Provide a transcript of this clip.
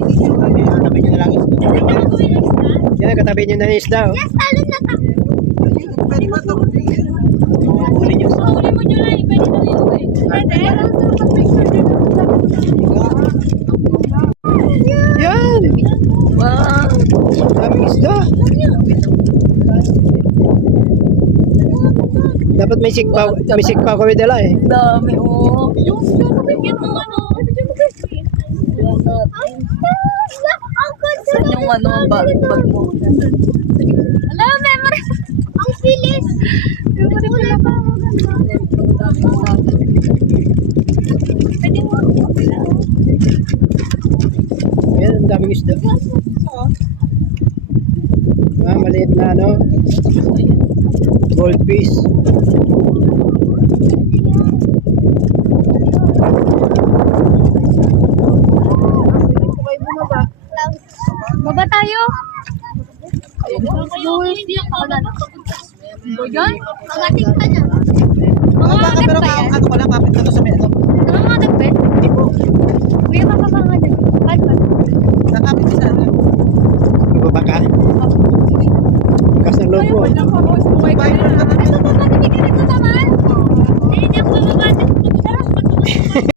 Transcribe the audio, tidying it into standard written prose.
Katabi nyo na lang isda. Yan, katabi nyo na yung isda. Oh. Yes, talon na ta. Pwede ba ito? Huli nyo. Huli mo July. Pwede na yun. Pwede? Yan! Wow. Daming isda. Dapat may sikpa kami dala eh. Dami, oh. Yung kapigyan mo ano. Saan yung ano, bag mo? Alam, memory. Ang silis. Memory pala pa. Pwede mo. Yan, ang daming isda. Maliit na ano. Goldfish. Baba tayo. Hindi ako na. Boyan? Magating ka na. Mga agad ba yan? Ako lang, kapit na to sa meto. Mga agad ba? Hindi po. Hindi ka mapapangan na. Bakit ba? Nakapit sa ano. Ibaba ka? Bukas ng loob mo. Ano ba ba? Hindi ka nagtatamaan? Hindi ako bababa.